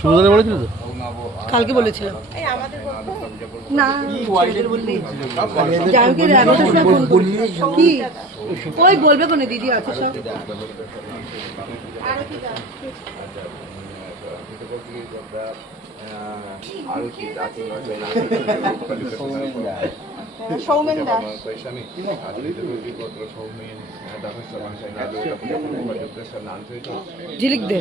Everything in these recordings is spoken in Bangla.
সুবিধা বলেছিল তো কালকে বলেছিলাম না জানুকে 11টার সময় ফোন করলি কি ওই বলবে কোনে দিদি আছে সব সৌমেন দাস ঝিলিক দে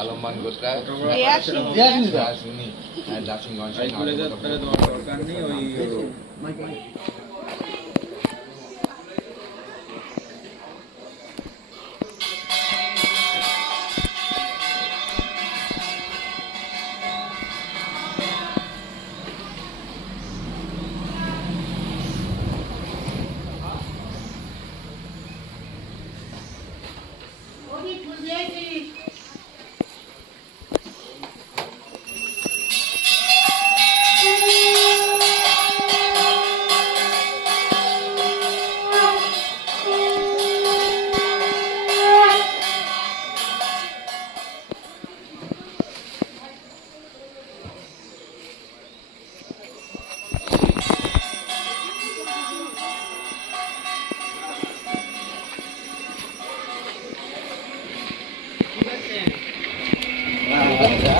আলমান গোত্রা দরকার নেই ওই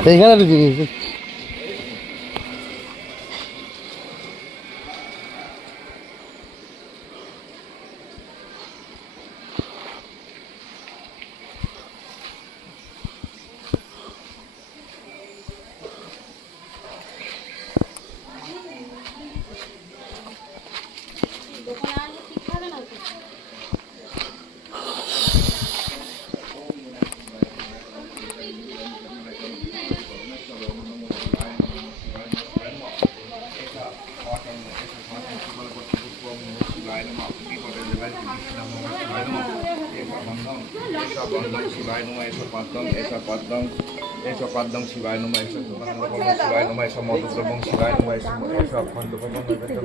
এইখানে শিবায় নমঃ এসব পদ্মং এসব পদ্মং শিবায় নমঃ এসব শিবায় নমঃ এসব মধুদ্রবং শিবায় নমঃ এসব খণ্ডপবং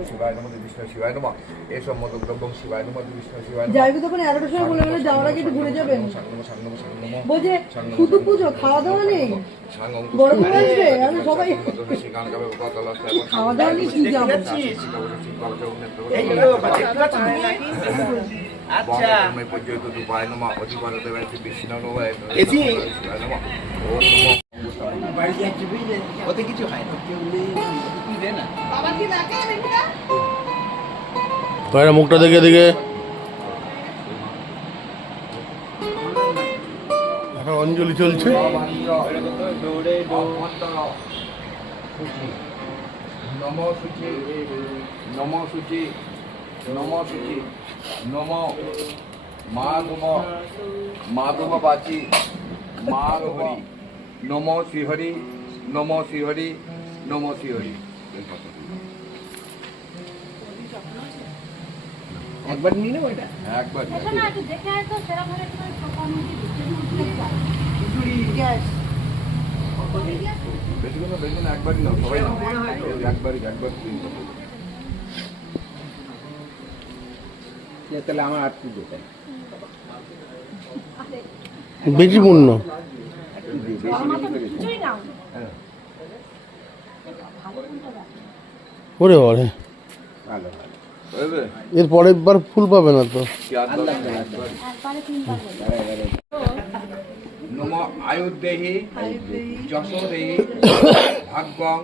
শিবায় নমঃ বিষ্ণু শিবায় নমঃ এসব মধুদ্রবং শিবায় নমঃ বিষ্ণু শিবায় নমঃ যাইবি তখন 11টার সময় বলে বলে যাওয়ার আগে একটু ঘুরে যাবেন বলছে শুধু পুজো খাওয়া দাওয়া নেই বড় করে আসবে আর সবাই খাওয়া দাওয়া নেই কি যাবো আচ্ছা আমি পর্যন্ত দুপায় নমঃ অধিপতি দেবতা বিষ্ণু নমঃ এসি নমঃ ওম নমঃ বাড়ি যাচ্ছে বুঝলে ওতে কিছু হয় না কেউ কি দেয় না বাবা কি ডাকে দেখুনা তোরা মুখটা দেখে দেখে এখন অঞ্জলি চলছে নমঃ সূচি নমঃ সূচি নমঃ সূচি নমঃ মাধব বাচি মাধবরি নমঃ শ্রীহরি নমঃ শ্রীহরি নমঃ শ্রীহরি একবার নিয়ে নেব এটা একবার দেখে আয় তো সেরা ভাবে বেশি না একবারই নাও সবাই একবারই তাহলে আমার আর কি দেখাই বেশি পূর্ণ ওরে ওরে এর পরের বার ফুল পাবে না তো নম আয়ুর্দেহি যশোদেহি ভাগ্যং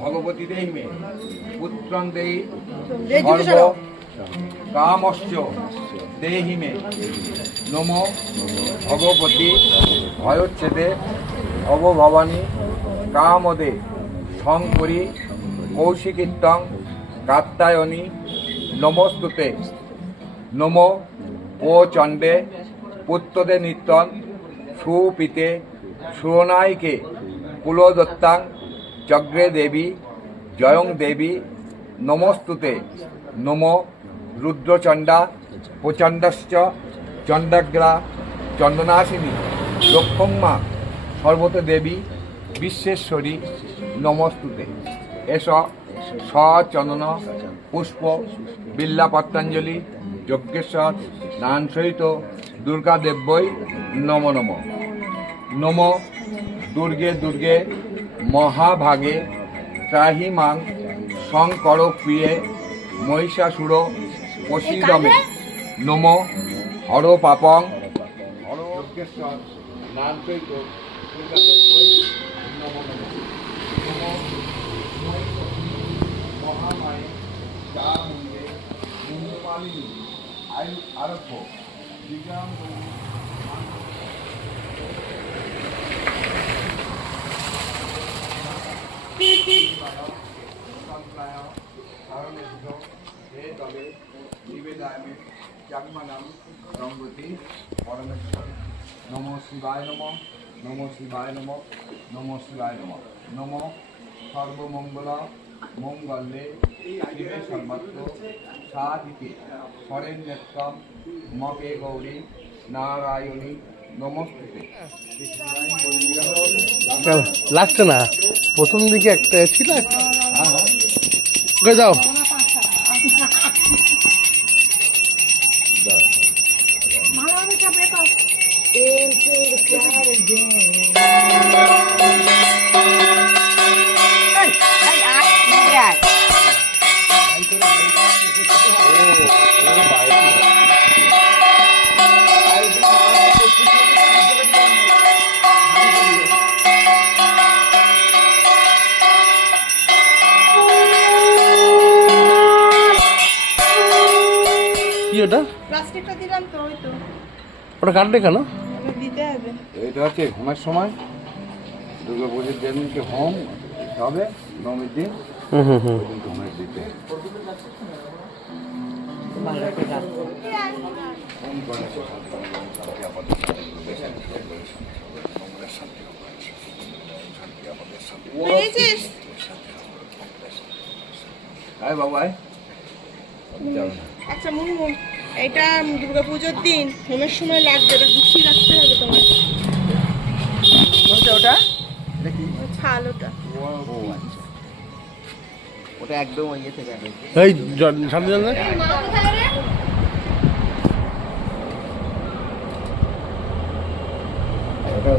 ভগবতী দেহি মে পুত্রং দেহি সর্ব কামশ্চ দেহি মে নম ভগবতী ভয়োচ্ছেদে ভবভবানী কামদে শঙ্করী কৌশিকীত্তং কাত্যায়নী নমস্তুতে নম ও চণ্ডে পুত্রদে নিত্যন সুপিতে সুরনায়িকে কুলদত্তাং চগ্রে দেবী জয়ং দেবী নমস্তুতে নম রুদ্রচণ্ডা প্রচণ্ডশ্চ চণ্ডগ্রা চন্দনাশিনী লক্ষ্মম্মা সর্বত দেবী বিশ্বেশ্বরী নমস্তুতে এস সচন্দন পুষ্প বিল্লা পত্রাঞ্জলি যজ্ঞেশ্বর নান সহিত দুর্গা দেব্যই নম নম নম দুর্গে দুর্গে মহাভাগে ত্রাহি মাং শঙ্কর প্রিয়ে মহিষাসুর পশিদমে নম হর পাপং হর যজ্ঞেশ্বর নান সহিত দুর্গা দেব্যই নম নম নম মহামায়ে চামুণ্ডে মুন্ডমালিনী আয়ু আরভ্য বিগ্রাম নম শিবায় নম নম শিবায় নম নম শিবায় নম নম সর্বমঙ্গল মঙ্গলে শিবে সর্বত্র সাধিকে শরণ্যত্বম মকে গৌরী নারায়ণী নমস্তুতে। লাগছে না, প্রথম দিকে একটা ছিল একটা। ওকে যাও। কি ওটা? প্লাস্টিকটা দিলাম তো, ওই তো ওটা কাটলে কেন? দিতে হবে। এটা হচ্ছে হোমের সময়, দুর্গা পুজোর যেদিনকে হোম হবে নবমীর দিন হুম হুম হুম। ওই দিন হোমের দিতে হোম করে শান্তি আমাদের পেয়েছিস? আয় বাবু আয় চলো না। আচ্ছা মুনমু, এটা দুর্গাপুজোর দিন হোমের সময় লাগবে, এটা গুছিয়ে রাখতে হবে তোমার। কোনটা ওটা? দেখি ওই ছাল ওটা। ও আচ্ছা, ওটা একদম ইয়ে থেকে আনে। এই সামনে যান না। ওটা